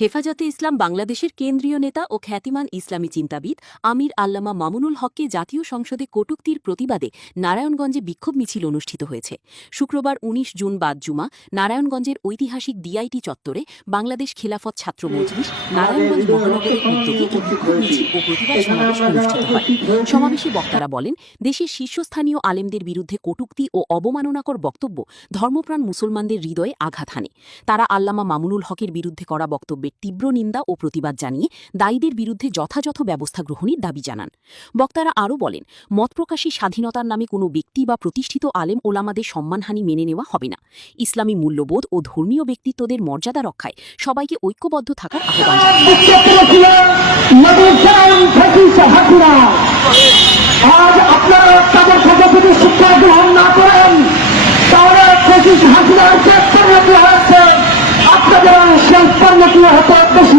হেফাজতে ইসলাম বাংলাদেশের কেন্দ্রীয় নেতা ও খ্যাতিমান ইসলামী চিন্তাবিদ আমির আল্লামা মামুনুল হককে জাতীয় সংসদে কটূক্তির প্রতিবাদে নারায়ণগঞ্জে বিক্ষোভ মিছিল অনুষ্ঠিত হয়েছে। শুক্রবার ১৯ জুন বাদ জুমা নারায়ণগঞ্জের ঐতিহাসিক ডিআইটি চত্বরে বাংলাদেশ খেলাফত ছাত্র মজলিস নারায়ণগঞ্জ মহানগরের উদ্যোগে এই বিক্ষোভ মিছিল ও প্রতিবাদ সমাবেশ অনুষ্ঠিত হয়। সমাবেশে বক্তারা বলেন, দেশের শীর্ষস্থানীয় আলেমদের বিরুদ্ধে কটূক্তি ও অবমাননাকর বক্তব্য ধর্মপ্রাণ মুসলমানদের হৃদয়ে আঘাত হানে। তারা আল্লামা মামুনুল হকের বিরুদ্ধে করা বক্তব্যের তীব্র নিন্দা ও প্রতিবাদ জানিয়ে দায়ীদের বিরুদ্ধে যথাযথ ব্যবস্থা গ্রহণের দাবি জানান। বক্তারা আরও বলেন, মত প্রকাশী স্বাধীনতার নামে কোনো ব্যক্তি বা প্রতিষ্ঠিত আলেম ওলামাদের সম্মানহানি মেনে নেওয়া হবে না। ইসলামী মূল্যবোধ ও ধর্মীয় ব্যক্তিত্বদের মর্যাদা রক্ষায় সবাইকে ঐক্যবদ্ধ থাকার আহ্বান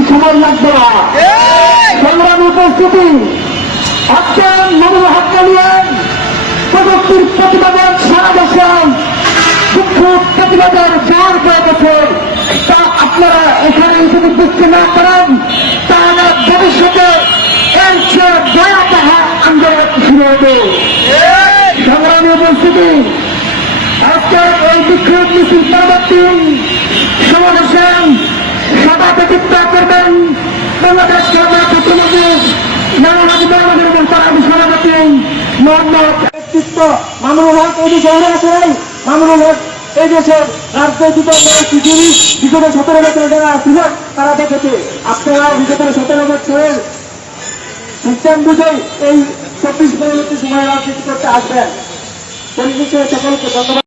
সময় লাগবে না। সংগ্রামী উপস্থিতি, আজকে মামুনুল হককে নিয়ে প্রযুক্তির প্রতিবাদের সারা দেশে বিক্ষোভ প্রতিবাদের জোর হয়ে গেছে। তা আপনারা এখানে যদি বুঝতে না পারেন, তাহলে ভবিষ্যতে এর চেয়ে ভয়াবহ আন্দোলন শুরু হবে। সংগ্রামী উপস্থিতি, আজকে এই বিক্ষোভ মিছিল পরবর্তী সমাবেশে সভাপতিত্ব করবেন বাংলাদেশ খেলাফত মজলিস নারায়ণগঞ্জ এবং তার সভাপতি মোহাম্মদ ব্যক্তিত্ব মামুনুল হক। এই শহরে আছেন মামুনুল হক এই দেশের রাজনৈতিক পৃথিবী বিগত 17 বছর যারা ছিলেন তারা দেখেছে। আপনারা বিগত 17 বছরের সিস্টেম বুঝেই এই 24 পরবর্তী সময় রাজনীতি করতে আসবেন। পরিশেষে সকলকে ধন্যবাদ।